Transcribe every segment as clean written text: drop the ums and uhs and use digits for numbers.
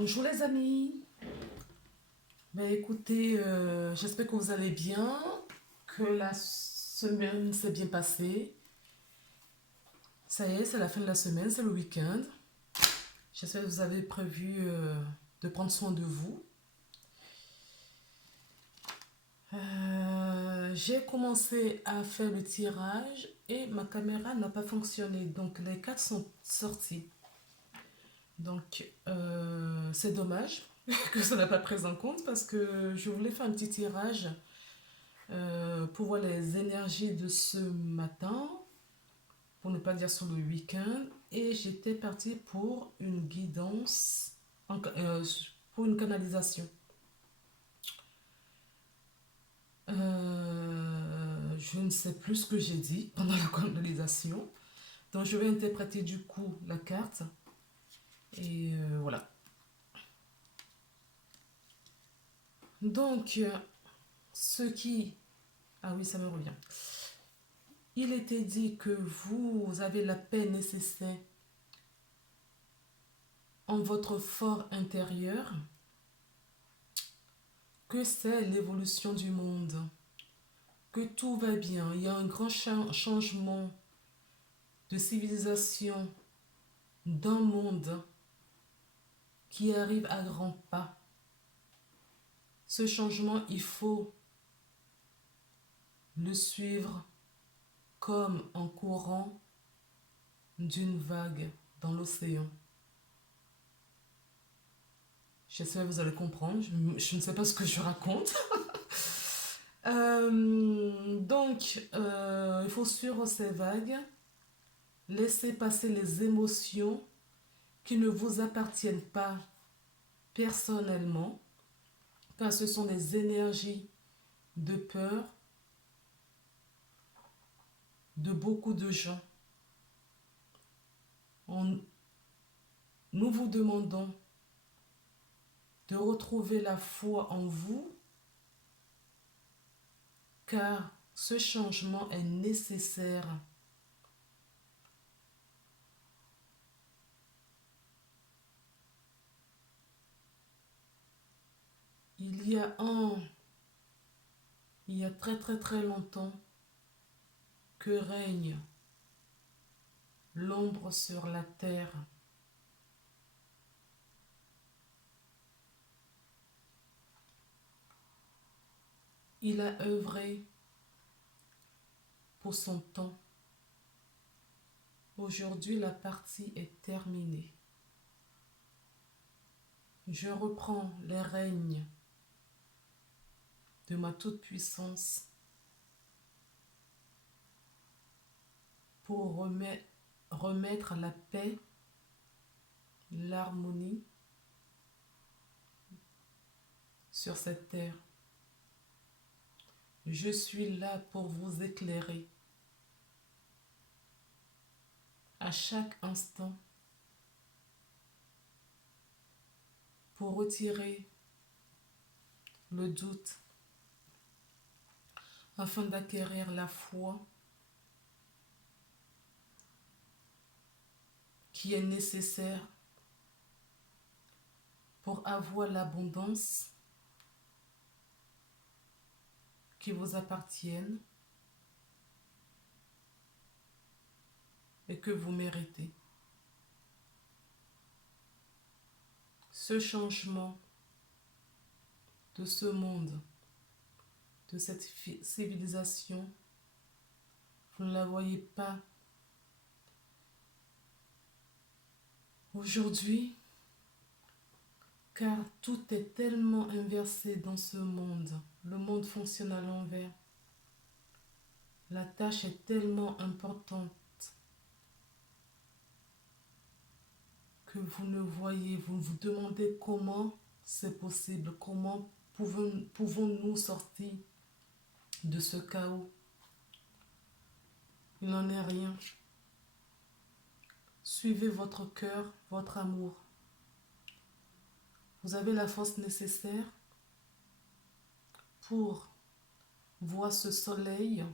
Bonjour les amis. Écoutez, j'espère que vous allez bien, que la semaine s'est bien passée. Ça y est, c'est la fin de la semaine, c'est le week-end. J'espère que vous avez prévu de prendre soin de vous. J'ai commencé à faire le tirage et ma caméra n'a pas fonctionné, donc les cartes sont sorties. Donc c'est dommage que ça n'a pas pris en compte parce que je voulais faire un petit tirage pour voir les énergies de ce matin, pour ne pas dire sur le week-end. Et j'étais partie pour une guidance, pour une canalisation. Je ne sais plus ce que j'ai dit pendant la canalisation. Donc je vais interpréter du coup la carte. Et voilà. Donc, ce qui... Ah oui, ça me revient. Il était dit que vous avez la paix nécessaire en votre fort intérieur, que c'est l'évolution du monde, que tout va bien. Il y a un grand changement de civilisation d'un monde qui arrive à grands pas. Ce changement, il faut le suivre comme un courant d'une vague dans l'océan. J'espère que vous allez comprendre. Je ne sais pas ce que je raconte. Il faut suivre ces vagues, laisser passer les émotions qui ne vous appartiennent pas personnellement, car ce sont des énergies de peur de beaucoup de gens. Nous vous demandons de retrouver la foi en vous, car ce changement est nécessaire. Il y a très très très longtemps que règne l'ombre sur la terre. Il a œuvré pour son temps. Aujourd'hui, la partie est terminée. Je reprends les règnes de ma toute-puissance pour remettre la paix, l'harmonie sur cette terre. Je suis là pour vous éclairer à chaque instant, pour retirer le doute afin d'acquérir la foi qui est nécessaire pour avoir l'abondance qui vous appartienne et que vous méritez. Ce changement de ce monde, de cette civilisation, vous ne la voyez pas aujourd'hui, car tout est tellement inversé dans ce monde. Le monde fonctionne à l'envers. La tâche est tellement importante que vous ne voyez, vous vous demandez comment c'est possible, comment pouvons-nous sortir de ce chaos. Il n'en est rien. Suivez votre cœur, votre amour. Vous avez la force nécessaire pour voir ce soleil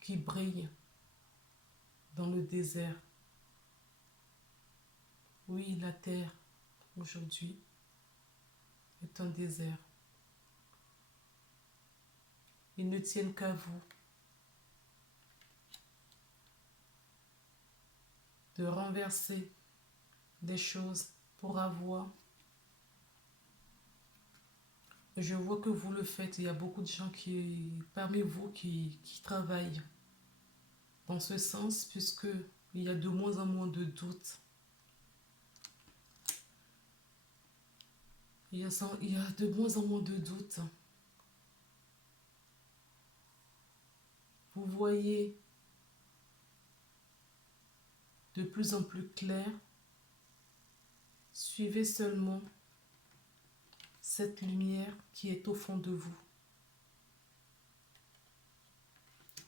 qui brille dans le désert. Oui, la terre, aujourd'hui, est un désert. Ils ne tiennent qu'à vous de renverser des choses pour avoir. Je vois que vous le faites. Il y a beaucoup de gens parmi vous qui travaillent dans ce sens, puisque il y a de moins en moins de doutes. Il y a de moins en moins de doutes. Vous voyez de plus en plus clair. Suivez seulement cette lumière qui est au fond de vous.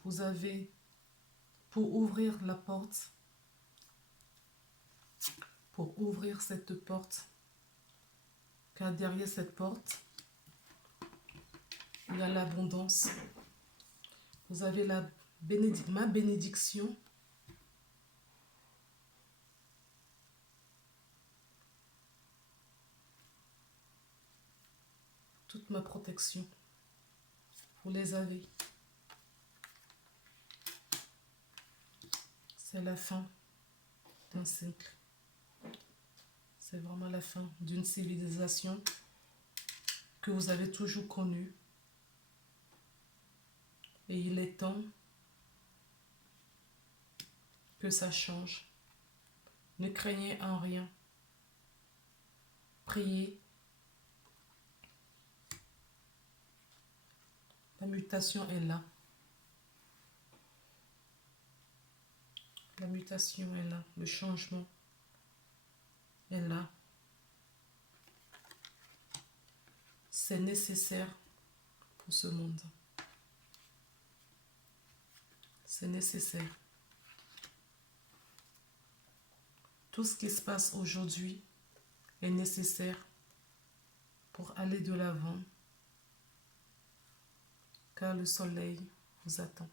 Vous avez, pour ouvrir la porte, pour ouvrir cette porte, car derrière cette porte, il y a l'abondance. Vous avez ma bénédiction. Toute ma protection. Vous les avez. C'est la fin d'un cycle. C'est vraiment la fin d'une civilisation que vous avez toujours connue. Et il est temps que ça change. Ne craignez en rien. Priez. La mutation est là. La mutation est là. Le changement est là. C'est nécessaire pour ce monde. C'est nécessaire. Tout ce qui se passe aujourd'hui est nécessaire pour aller de l'avant, car le soleil vous attend.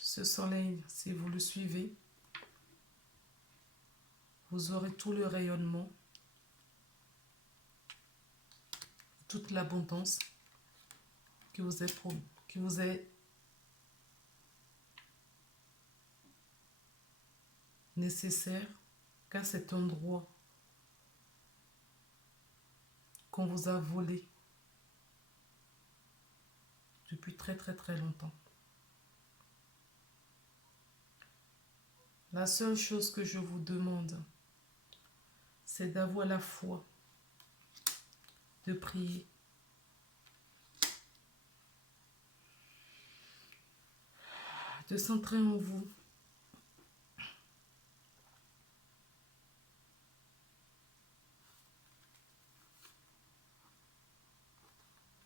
Ce soleil, si vous le suivez, vous aurez tout le rayonnement, toute l'abondance qui vous est nécessaire, car cet endroit qu'on vous a volé depuis très très très longtemps. La seule chose que je vous demande, c'est d'avoir la foi, de prier, de centrer en vous,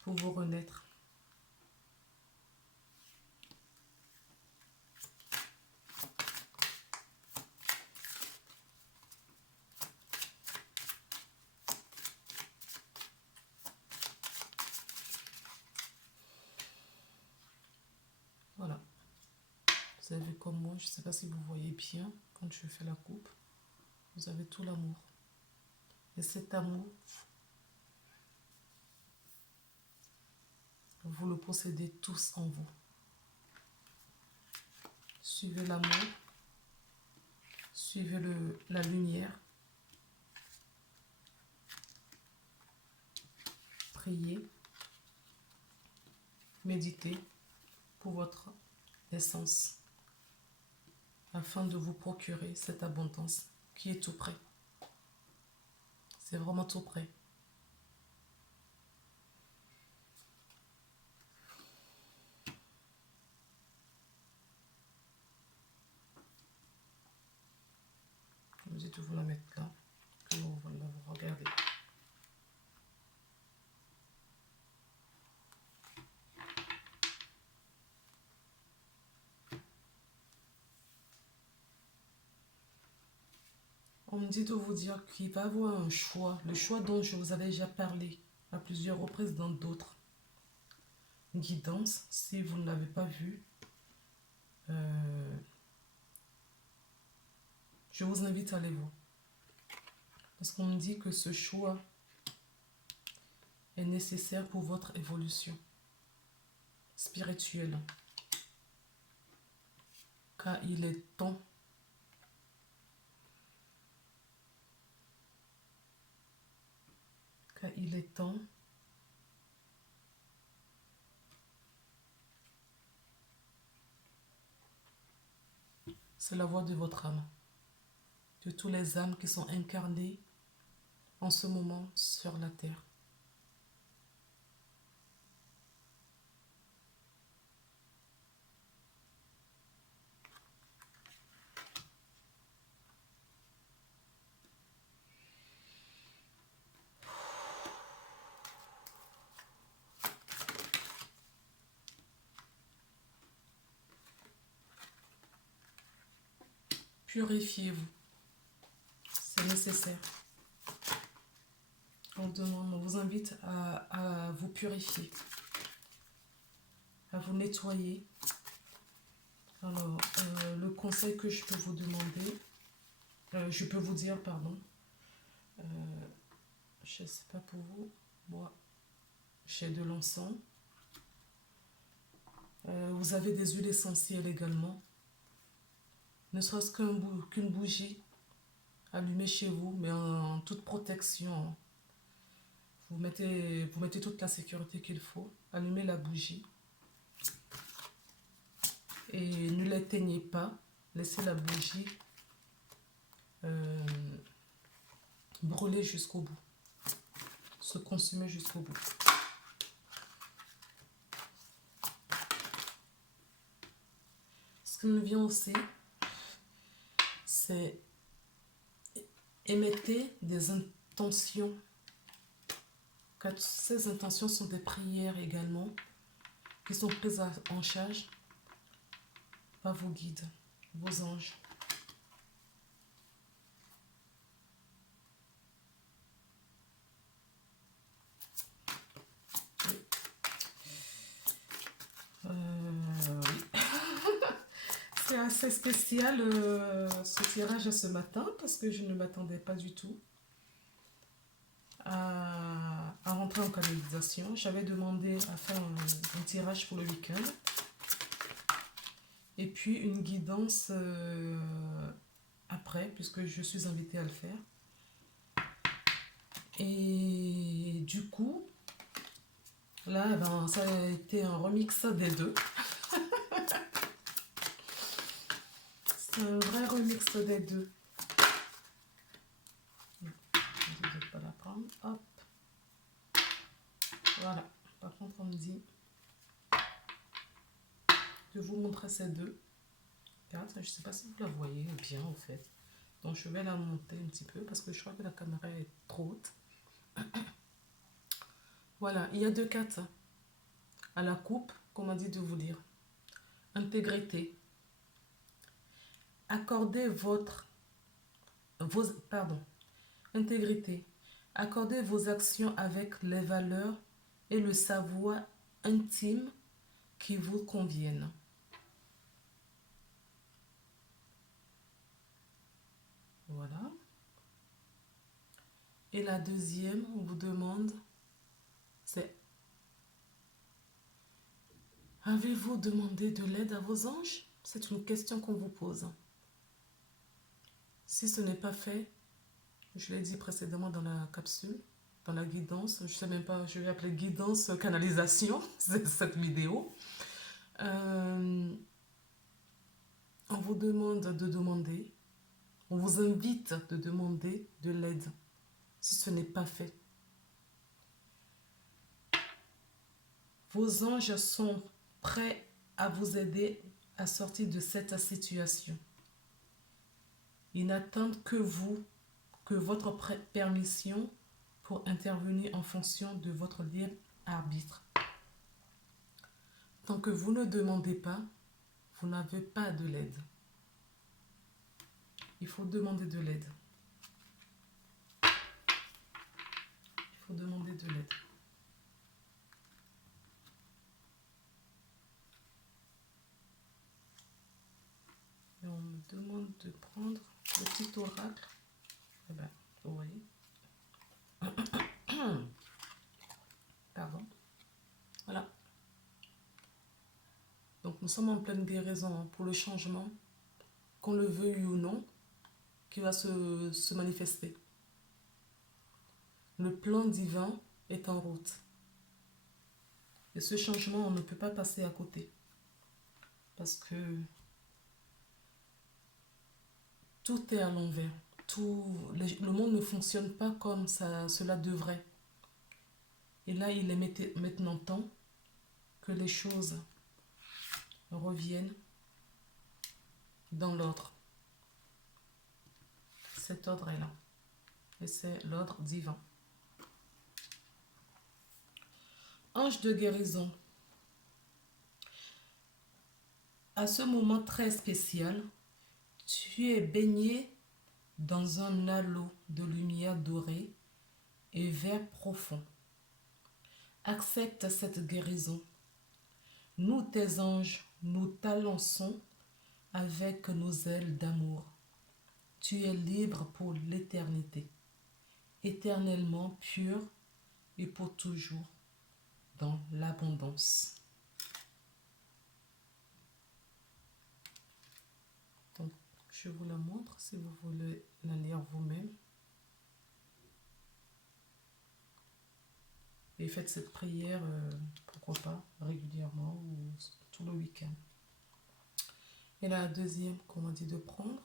pour vous renaître. Voilà. Vous avez vu comme moi, je ne sais pas si vous voyez bien quand je fais la coupe. Vous avez tout l'amour. Et cet amour, vous le possédez tous en vous. Suivez l'amour, suivez la lumière, priez, méditez pour votre essence, afin de vous procurer cette abondance qui est tout près. C'est vraiment tout près. Je vous dis de vous la mettre là, que vous regardez. On me dit de vous dire qu'il va y avoir un choix, le choix dont je vous avais déjà parlé à plusieurs reprises dans d'autres guidances. Si vous ne l'avez pas vu, je vous invite à aller voir. Parce qu'on me dit que ce choix est nécessaire pour votre évolution spirituelle. Car il est temps c'est la voix de votre âme, de tous les âmes qui sont incarnées en ce moment sur la terre. Purifiez-vous, c'est nécessaire. On vous invite à vous purifier, à vous nettoyer. Alors, le conseil que je peux vous demander, je peux vous dire, pardon, je ne sais pas pour vous, moi, j'ai de l'encens. Vous avez des huiles essentielles également. Ne serait-ce qu'une bougie allumée chez vous, mais en toute protection. Vous mettez toute la sécurité qu'il faut. Allumez la bougie. Et ne l'éteignez pas. Laissez la bougie brûler jusqu'au bout. Se consumer jusqu'au bout. Ce qui me vient aussi, c'est émettez des intentions. Car ces intentions sont des prières également qui sont prises en charge par vos guides, vos anges. Oui. C'est assez spécial ce tirage ce matin parce que je ne m'attendais pas du tout à rentrer en canalisation. J'avais demandé à faire un tirage pour le week-end et puis une guidance après puisque je suis invitée à le faire. Et du coup, là, ben, ça a été un remix des deux. C'est un vrai remix des deux. Je ne vais pas la prendre. Hop. Voilà. Par contre, on me dit de vous montrer ces deux cartes. Je ne sais pas si vous la voyez bien, en fait. Donc, je vais la monter un petit peu parce que je crois que la caméra est trop haute. Voilà. Il y a deux cartes à la coupe qu'on m'a dit de vous lire. Intégrité. Accordez intégrité. Accordez vos actions avec les valeurs et le savoir intime qui vous conviennent. Voilà. Et la deuxième, on vous demande, c'est: avez-vous demandé de l'aide à vos anges? C'est une question qu'on vous pose. Si ce n'est pas fait, je l'ai dit précédemment dans la capsule, dans la guidance, je ne sais même pas, je vais appeler guidance canalisation, c'est cette vidéo. On vous demande de demander, on vous invite de demander de l'aide si ce n'est pas fait. Vos anges sont prêts à vous aider à sortir de cette situation. Ils n'attendent que votre permission pour intervenir en fonction de votre libre arbitre. Tant que vous ne demandez pas, vous n'avez pas de l'aide. Il faut demander de l'aide. Il faut demander de l'aide. oracle, eh ben, vous voyez, pardon, voilà. Donc nous sommes en pleine guérison hein, pour le changement, qu'on le veuille ou non, qui va se manifester. Le plan divin est en route. Et ce changement, on ne peut pas passer à côté. Parce que tout est à l'envers. Le monde ne fonctionne pas comme cela devrait. Et là, il est maintenant temps que les choses reviennent dans l'ordre. Cet ordre est là. Et c'est l'ordre divin. Ange de guérison. À ce moment très spécial, tu es baigné dans un halo de lumière dorée et vert profond. Accepte cette guérison. Nous, tes anges, nous t'annonçons avec nos ailes d'amour. Tu es libre pour l'éternité, éternellement pur et pour toujours dans l'abondance. Donc, je vous la montre si vous voulez la lire vous-même. Et faites cette prière, pourquoi pas, régulièrement ou tout le week-end. Et la deuxième qu'on m'a dit de prendre.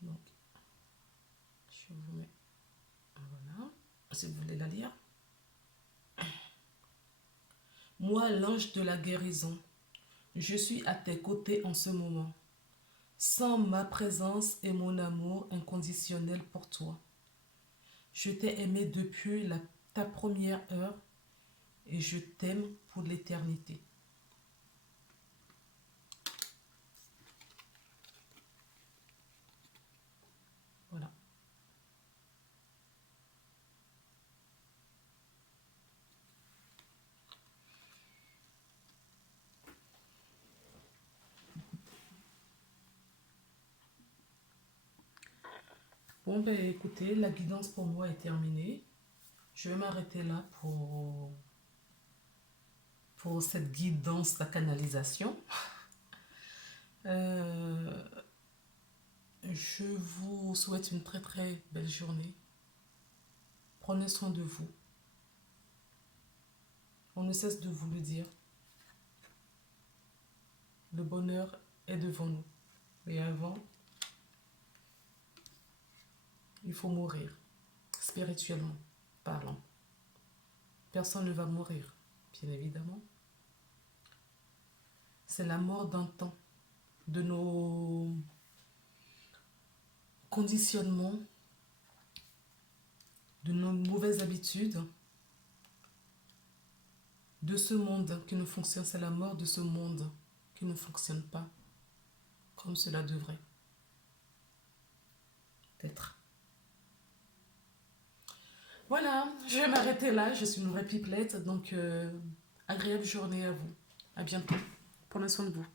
Donc, je vous mets, voilà, si vous voulez la lire. Moi, l'ange de la guérison, je suis à tes côtés en ce moment. Sans ma présence et mon amour inconditionnel pour toi. Je t'ai aimé depuis ta première heure et je t'aime pour l'éternité. Voilà. Bon, ben écoutez, la guidance pour moi est terminée. Je vais m'arrêter là pour cette guidance, la canalisation. Je vous souhaite une très très belle journée. Prenez soin de vous. On ne cesse de vous le dire. Le bonheur est devant nous. Mais avant, il faut mourir, spirituellement parlant. Personne ne va mourir, bien évidemment. C'est la mort d'un temps, de nos conditionnements, de nos mauvaises habitudes, de ce monde qui ne fonctionne. C'est la mort de ce monde qui ne fonctionne pas comme cela devrait être. Voilà, je vais m'arrêter là. Je suis une vraie pipelette, donc agréable journée à vous. À bientôt. Prenez soin de vous.